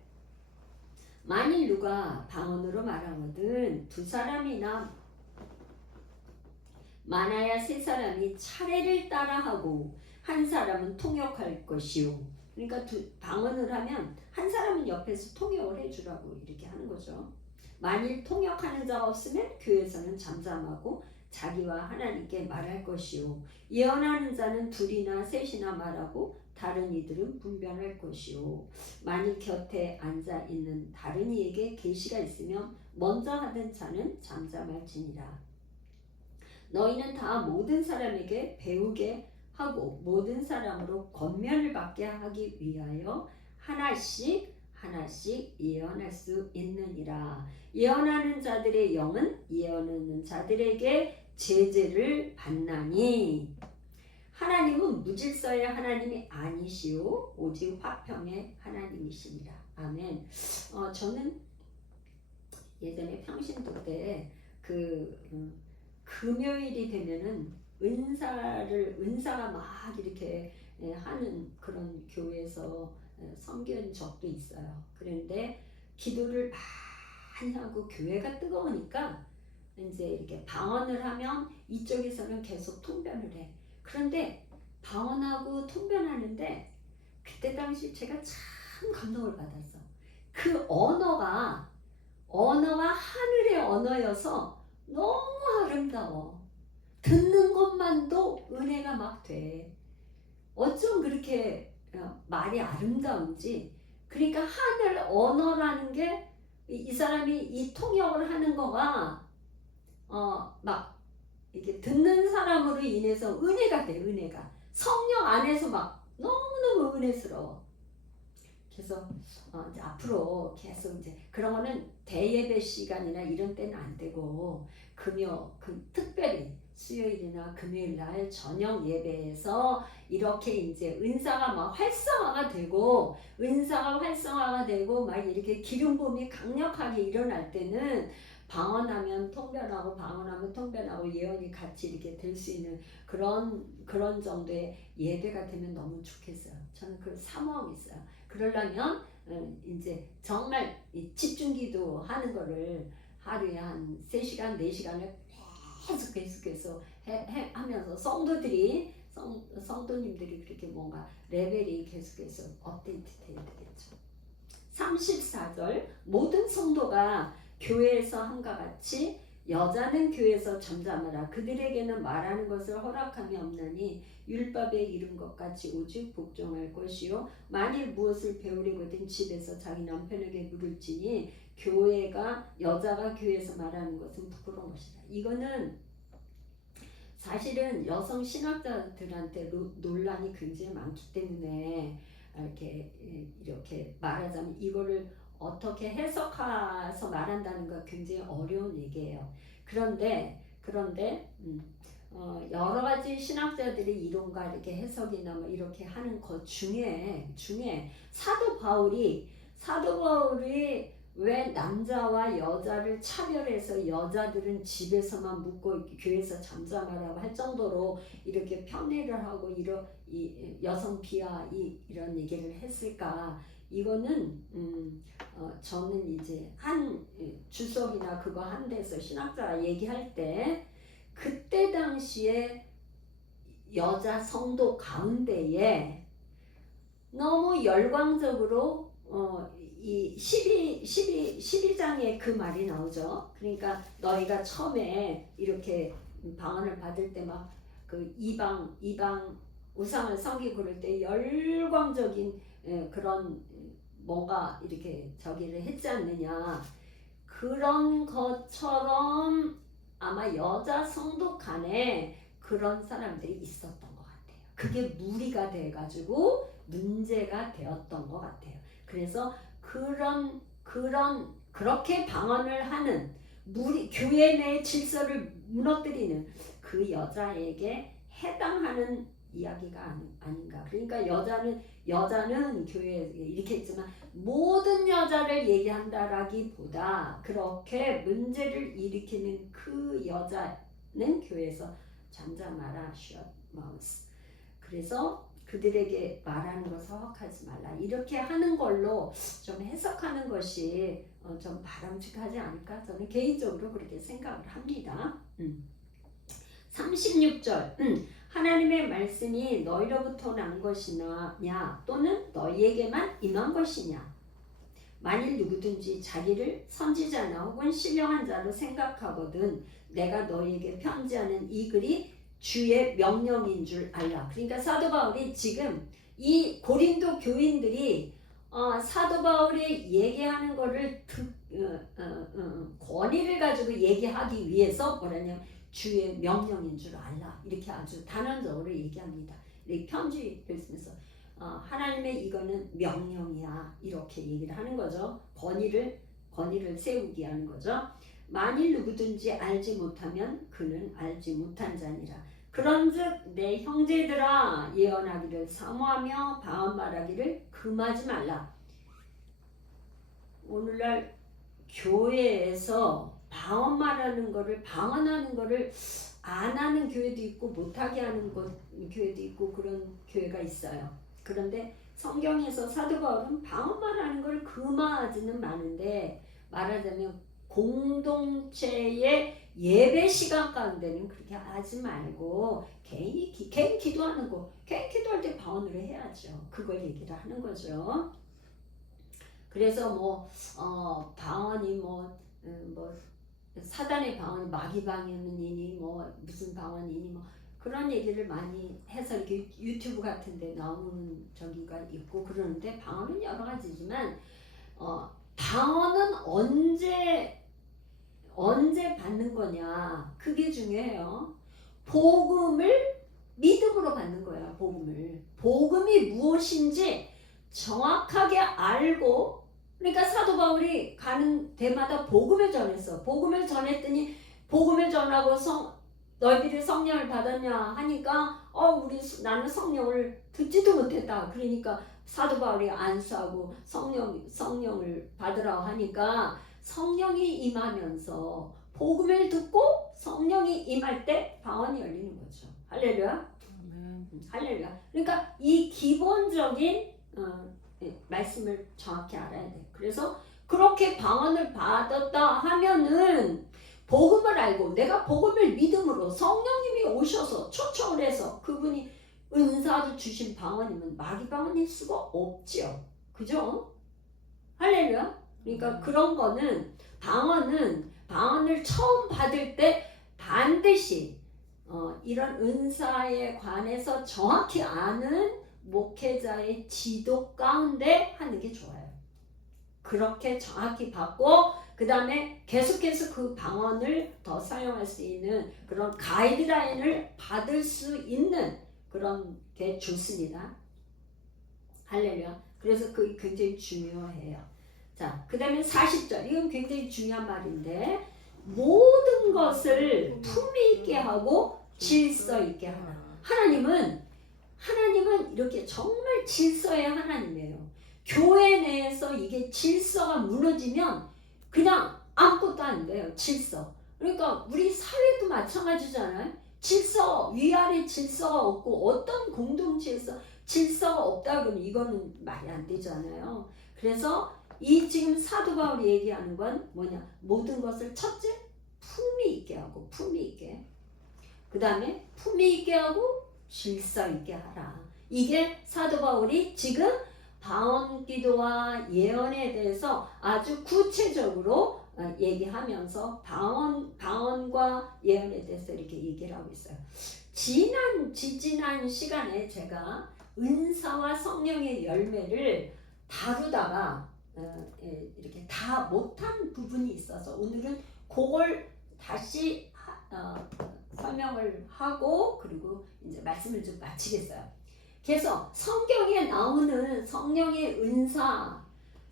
만일 누가 방언으로 말하거든 두 사람이나 많아야 세 사람이 차례를 따라하고 한 사람은 통역할 것이요. 그러니까 방언을 하면 한 사람은 옆에서 통역을 해주라고 이렇게 하는 거죠. 만일 통역하는 자가 없으면 교회에서는 잠잠하고 자기와 하나님께 말할 것이요. 예언하는 자는 둘이나 셋이나 말하고 다른 이들은 분별할 것이요. 만일 곁에 앉아 있는 다른 이에게 계시가 있으면 먼저 하던 자는 잠잠할지니라. 너희는 다 모든 사람에게 배우게 하고 모든 사람으로 권면을 받게 하기 위하여 하나씩 예언할 수 있느니라. 예언하는 자들의 영은 예언하는 자들에게 제재를 받나니 하나님은 무질서의 하나님이 아니시오 오직 화평의 하나님이시니라. 아멘. 저는 예전에 평신도 때 금요일이 되면은 은사가 막 이렇게 하는 그런 교회에서 섬긴 적도 있어요. 그런데 기도를 많이 하고 교회가 뜨거우니까 이제 이렇게 방언을 하면 이쪽에서는 계속 통변을 해. 그런데 방언하고 통변하는데 그때 당시 제가 참 감동을 받았어. 그 언어가 하늘의 언어여서 너무 아름다워. 듣는 것만도 은혜가 막 돼. 어쩜 그렇게 말이 아름다운지. 그러니까 하늘 언어라는 게 이 사람이 이 통역을 하는 거가 막 이게 듣는 사람으로 인해서 은혜가 돼. 은혜가 성령 안에서 막 너무너무 은혜스러워. 그래서 이제 앞으로 계속 이제 그런 거는 대예배 시간이나 이런 때는 안 되고 특별히 수요일이나 금요일 날 저녁 예배에서 이렇게 이제 은사가 막 활성화가 되고 막 이렇게 기름 부음이 강력하게 일어날 때는 방언하면 통변하고 예언이 같이 이렇게 될 수 있는 그런 정도의 예배가 되면 너무 좋겠어요. 저는 그 사모하고 있어요. 그러려면 이제 정말 집중기도 하는 거를 하루에 한 3시간, 4시간을 계속해서 하면서 성도님들이 그렇게 뭔가 레벨이 계속해서 업데이트 돼야 되겠죠. 34절 모든 성도가 교회에서 함과 같이 여자는 교회에서 잠잠하라. 그들에게는 말하는 것을 허락함이 없나니 율법에 이른 것 같이 오직 복종할 것이요. 만일 무엇을 배우려거든 집에서 자기 남편에게 물을지니 여자가 교회에서 말하는 것은 부끄러운 것이다. 이거는 사실은 여성 신학자들한테 논란이 굉장히 많기 때문에 이렇게 말하자면 이거를 어떻게 해석해서 말한다는 거 굉장히 어려운 얘기예요. 그런데 여러 가지 신학자들이 이론과 이렇게 해석이나 뭐 이렇게 하는 것 중에 사도 바울이 왜 남자와 여자를 차별해서 여자들은 집에서만 묵고 교회에서 잠잠하라고 할 정도로 이렇게 편애를 하고 이 여성 비하 이런 얘기를 했을까? 이거는 저는 이제 한 주석이나 그거 한 데서 신학자가 얘기할 때 그때 당시에 여자 성도 가운데에 너무 열광적으로 이 12장에 그 말이 나오죠. 그러니까 너희가 처음에 이렇게 방언을 받을 때 막 그 이방 우상을 섬기고 그럴 때 열광적인 그런 뭔가 이렇게 저기를 했지 않느냐. 그런 것처럼 아마 여자 성도 간에 그런 사람들이 있었던 것 같아요. 그게 무리가 돼가지고 문제가 되었던 것 같아요. 그래서 그렇게 방언을 하는 교회 내 질서를 무너뜨리는 그 여자에게 해당하는 이야기가 아닌가. 그러니까 여자는 교회에 이렇게 했지만 모든 여자를 얘기한다라기보다 그렇게 문제를 일으키는 그 여자는 교회에서 잠자 마라 셔마우스. 그래서 그들에게 말하는 것을 허락하지 말라. 이렇게 하는 걸로 좀 해석하는 것이 좀 바람직하지 않을까? 저는 개인적으로 그렇게 생각을 합니다. 36절 하나님의 말씀이 너희로부터 난 것이냐 또는 너희에게만 임한 것이냐. 만일 누구든지 자기를 선지자나 혹은 신령한 자로 생각하거든 내가 너희에게 편지하는 이 글이 주의 명령인 줄 알라. 그러니까 사도 바울이 지금 이 고린도 교인들이 사도 바울이 얘기하는 거를 권위를 가지고 얘기하기 위해서 뭐라냐면 주의 명령인 줄 알라. 이렇게 아주 단언적으로 얘기합니다. 이 편지를 쓰면서 하나님의 이거는 명령이야. 이렇게 얘기를 하는 거죠. 권위를 세우게 하는 거죠. 만일 누구든지 알지 못하면 그는 알지 못한 자니라. 그런즉 내 형제들아 예언하기를 사모하며 방언 말하기를 금하지 말라. 오늘날 교회에서 방언 말하는 거를 방언하는 거를 안 하는 교회도 있고 못하게 하는 교회도 있고 그런 교회가 있어요. 그런데 성경에서 사도 바울은 방언 말하는 걸 금하지는 않은데 말하자면 공동체의 예배 시간 가운데는 그렇게 하지 말고 개인 기도하는 거 개인 기도할 때 방언으로 해야죠. 그걸 얘기를 하는 거죠. 그래서 방언이 사단의 방언 마귀 방언이니 무슨 방언이니 그런 얘기를 많이 해서 이렇게 유튜브 같은 데 나오는 저기가 있고 그러는데 방언은 여러 가지지만 방언은 언제 받는 거냐 그게 중요해요. 복음을 믿음으로 받는 거야. 복음이 무엇인지 정확하게 알고 그러니까 사도 바울이 가는 데마다 복음을 전했어. 복음을 전했더니 복음을 전하고 너희들이 성령을 받았냐 하니까 나는 성령을 듣지도 못했다. 그러니까 사도 바울이 안수하고 성령을 받으라고 하니까 성령이 임하면서 복음을 듣고 성령이 임할 때 방언이 열리는 거죠. 할렐루야. 할렐루야. 그러니까 이 기본적인 말씀을 정확히 알아야 돼. 그래서 그렇게 방언을 받았다 하면은 복음을 알고 내가 복음을 믿음으로 성령님이 오셔서 초청을 해서 그분이 은사로 주신 방언이면 마귀 방언일 수가 없죠. 그죠? 할렐루야. 그러니까 그런 거는 방언을 처음 받을 때 반드시 이런 은사에 관해서 정확히 아는 목회자의 지도 가운데 하는 게 좋아요. 그렇게 정확히 받고 그 다음에 계속해서 그 방언을 더 사용할 수 있는 그런 가이드라인을 받을 수 있는 그런 게 좋습니다. 할렐루야. 그래서 그게 굉장히 중요해요. 자, 그 다음에 40절. 이건 굉장히 중요한 말인데 모든 것을 품위 있게 하고 질서 있게 하라. 하나님은 이렇게 정말 질서의 하나님이에요. 교회 내에서 이게 질서가 무너지면 그냥 아무것도 안 돼요. 질서. 그러니까 우리 사회도 마찬가지잖아요. 질서, 위아래 질서가 없고 어떤 공동체에서 질서가 없다 그러면 이거는 말이 안 되잖아요. 그래서 이 지금 사도 바울이 얘기하는 건 뭐냐? 모든 것을 첫째 품위 있게 하고 품위 있게. 그 다음에 품위 있게 하고 질서 있게 하라. 이게 사도 바울이 지금 방언 기도와 예언에 대해서 아주 구체적으로 얘기하면서 방언과 예언에 대해서 이렇게 얘기를 하고 있어요. 지난 시간에 제가 은사와 성령의 열매를 다루다가 이렇게 다 못한 부분이 있어서 오늘은 그걸 다시 설명을 하고 그리고 이제 말씀을 좀 마치겠어요. 그래서 성경에 나오는 성령의 은사,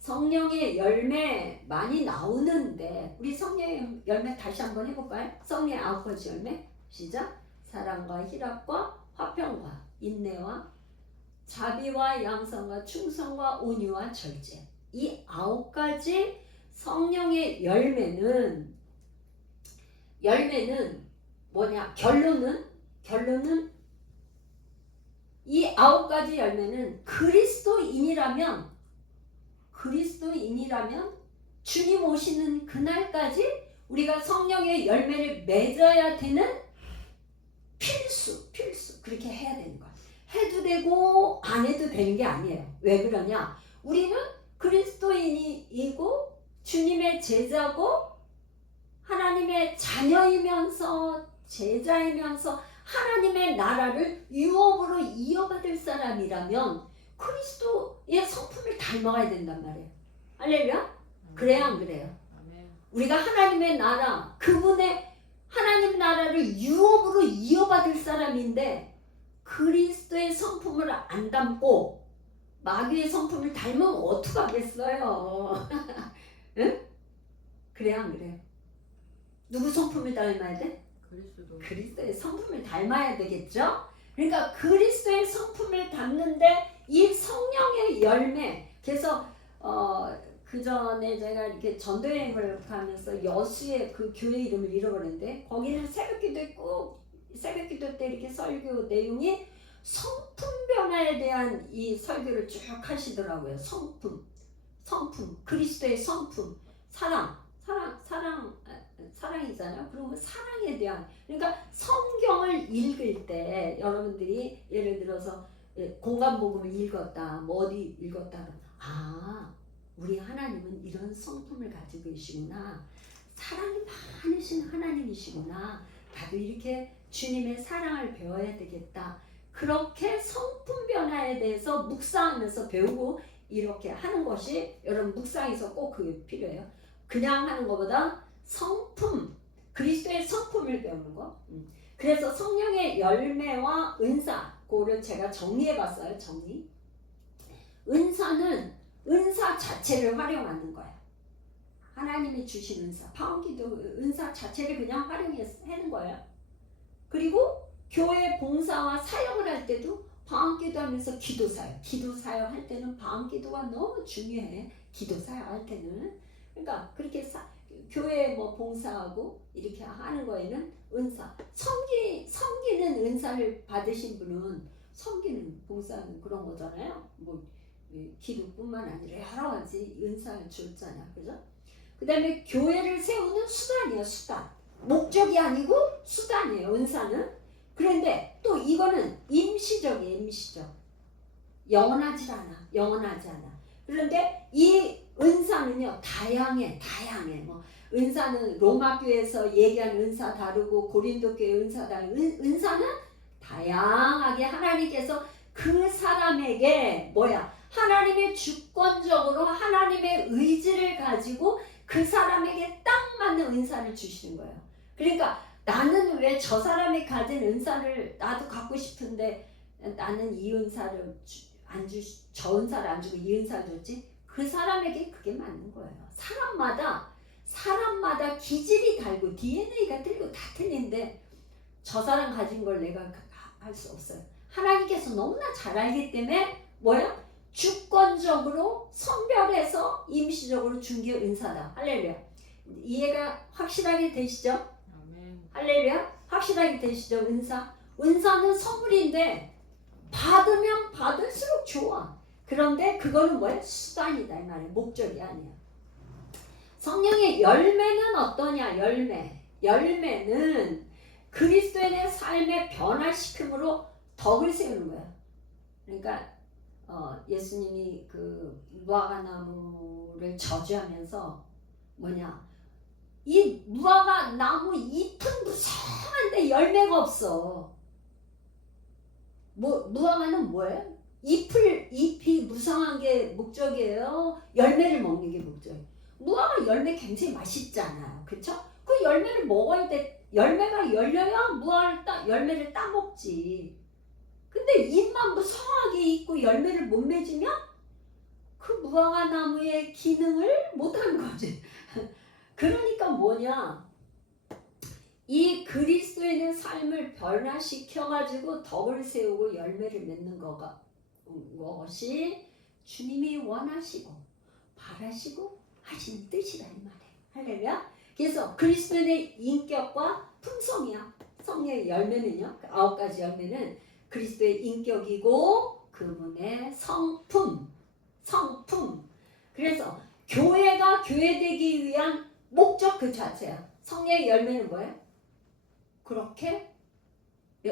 성령의 열매 많이 나오는데 우리 성령의 열매 다시 한번 해볼까요? 성령의 9가지 열매 시작. 사랑과 희락과 화평과 인내와 자비와 양선과 충성과 온유와 절제. 이 9가지 성령의 열매는 뭐냐? 결론은 이 9가지 열매는 그리스도인이라면 주님 오시는 그날까지 우리가 성령의 열매를 맺어야 되는 필수 그렇게 해야 되는 거야. 해도 되고 안 해도 되는 게 아니에요. 왜 그러냐? 우리는 그리스도인이고 주님의 제자고 하나님의 자녀이면서 제자이면서 하나님의 나라를 유업으로 이어받을 사람이라면 그리스도의 성품을 닮아야 된단 말이에요. 할렐루야? 그래야 안 그래요? 우리가 하나님의 나라, 그분의 하나님 나라를 유업으로 이어받을 사람인데 그리스도의 성품을 안 담고 마귀의 성품을 닮으면 어떡하겠어요? 응? 그래야 안 그래요? 누구 성품을 닮아야 돼? 그리스도의 성품을 닮아야 되겠죠? 그러니까 그리스도의 성품을 담는데 이 성령의 열매. 그래서 그 전에 제가 이렇게 전도여행을 가면서 여수의 그 교회 이름을 잃어버렸는데 거기는 새벽기도 때 이렇게 설교 내용이 성품 변화에 대한 이 설교를 쭉 하시더라고요. 성품, 그리스도의 성품, 사랑이잖아요. 그러면 사랑에 대한, 그러니까 성경을 읽을 때 여러분들이 예를 들어서 공간복음을 읽었다, 뭐 어디 읽었다 그러면 우리 하나님은 이런 성품을 가지고 계시구나, 사랑이 많으신 하나님이시구나, 나도 이렇게 주님의 사랑을 배워야 되겠다. 그렇게 성품 변화에 대해서 묵상하면서 배우고 이렇게 하는 것이 여러분 묵상에서 꼭 그게 필요해요. 그냥 하는 것보다 성품, 그리스도의 성품을 배우는 거. 그래서 성령의 열매와 은사, 그거를 제가 정리해 봤어요. 은사는 은사 자체를 활용하는 거야. 하나님이 주신 은사, 파운기도 은사 자체를 그냥 활용하는 거예요. 그리고 교회 봉사와 사역을 할 때도 방언기도 하면서 기도 사역 할 때는 방언기도가 너무 중요해. 기도 사역 할 때는. 그러니까 그렇게 교회 뭐 봉사하고 이렇게 하는 거에는 은사, 섬기는 은사를 받으신 분은 섬기는 봉사는 그런 거잖아요. 뭐 기도뿐만 아니라 여러 가지 은사를 줬잖아, 그죠? 그 다음에 교회를 세우는 수단이에요, 수단. 목적이 아니고 수단이에요, 은사는. 그런데 또 이거는 임시적이에요, 임시적. 영원하지 않아. 그런데 이 은사는요, 다양해. 뭐 은사는 로마 교회에서 얘기하는 은사 다르고 고린도 교회 은사 다르고, 은사는 다양하게 하나님께서 그 사람에게 하나님의 주권적으로 하나님의 의지를 가지고 그 사람에게 딱 맞는 은사를 주시는 거예요. 그러니까 나는 왜 저 사람이 가진 은사를 나도 갖고 싶은데 나는 이 은사를 저 은사를 안 주고 이 은사를 줬지? 그 사람에게 그게 맞는 거예요. 사람마다 기질이 다르고 DNA가 틀리고 다 틀린데 저 사람 가진 걸 내가 할 수 없어요. 하나님께서 너무나 잘 알기 때문에 주권적으로 선별해서 임시적으로 준 게 은사다. 할렐루야. 이해가 확실하게 되시죠? 아멘. 할렐루야. 확실하게 되시죠? 은사는 선물인데 받으면 받을수록 좋아. 그런데 그거는 수단이다 이 말이에요. 목적이 아니야. 성령의 열매는 어떠냐? 열매는 그리스도인의 삶에 변화시킴으로 덕을 세우는 거야. 그러니까 예수님이 그 무화과 나무를 저주하면서 이 무화과 나무 잎은 무성한데 열매가 없어. 무화과는 뭐예요? 잎이 무성한 게 목적이에요? 열매를 먹는 게 목적이에요? 무화과 열매 굉장히 맛있잖아요. 그쵸? 그 열매를 먹어야 돼. 열매가 열려야 열매를 따먹지. 근데 잎만 무성하게 있고 열매를 못 맺으면 그 무화과 나무의 기능을 못하는 거지. 그러니까 뭐냐? 이 그리스도인의 삶을 변화시켜가지고 덕을 세우고 열매를 맺는 것이 주님이 원하시고 바라시고 하시는 뜻이다 이 말이에요. 할렐루야. 그래서 그리스도인의 인격과 품성이야. 성령의 열매는요. 9가지 열매는 그리스도의 인격이고 그분의 성품. 그래서 교회가 교회되기 위한 목적 그 자체야. 성령의 열매는 뭐예요? 그렇게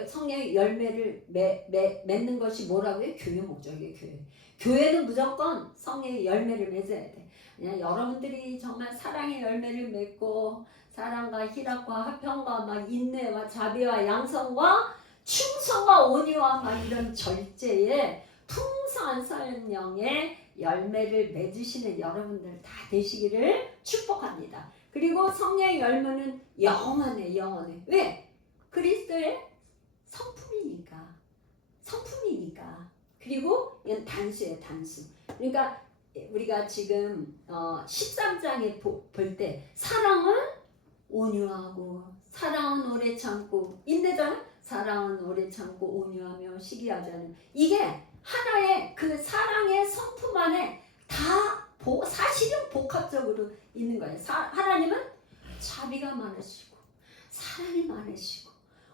성령의 열매를 맺는 것이 뭐라고요? 교회 목적이에요. 교회는 무조건 성령의 열매를 맺어야 돼. 그냥 여러분들이 정말 사랑의 열매를 맺고 사랑과 희락과 화평과 막 인내와 자비와 양성과 충성과 온유와 막 이런 절제에 풍성한 성령의 열매를 맺으시는 여러분들 다 되시기를 축복합니다. 그리고 성령의 열매는 영원해. 왜? 그리스도의 성품이니까. 그리고 이건 단수예요. 단수. 그러니까 우리가 지금 13장에 볼 때 사랑은 온유하고 사랑은 오래 참고 인내잖아. 사랑은 오래 참고 온유하며 시기하지 않으며 이게 하나의 그 사랑의 성품 안에 다 사실은 복합적으로 있는 거예요. 하나님은 자비가 많으시고 사랑이 많으시고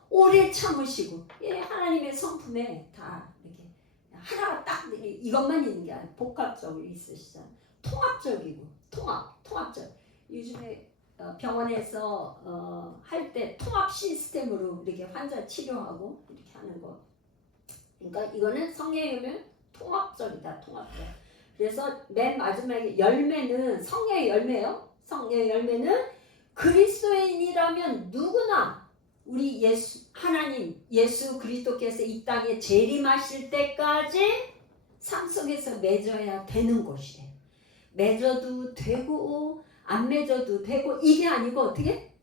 오래 참으시고 하나님의 성품에 다 이렇게 하나가 딱 이것만 있는 게 아니라 복합적으로 있으시잖아요. 통합적이고 통합적. 요즘에 병원에서 할 때 통합 시스템으로 이렇게 환자 치료하고 이렇게 하는 거. 그러니까 이거는 성령의 열매는 통합적이다. 그래서 맨 마지막에 열매는 성령의 열매예요. 성령의 열매는 그리스도인이라면 누구나 우리 하나님 예수 그리스도께서 이 땅에 재림하실 때까지 삶 속에서 맺어야 되는 것이에요. 맺어도 되고 안 맺어도 되고 이게 아니고 어떻게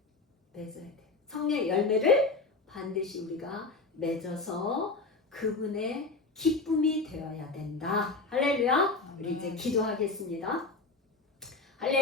맺어야 돼. 성령의 열매를 반드시 우리가 맺어서 그분의 기쁨이 되어야 된다. 할렐루야. 우리 이제 기도하겠습니다.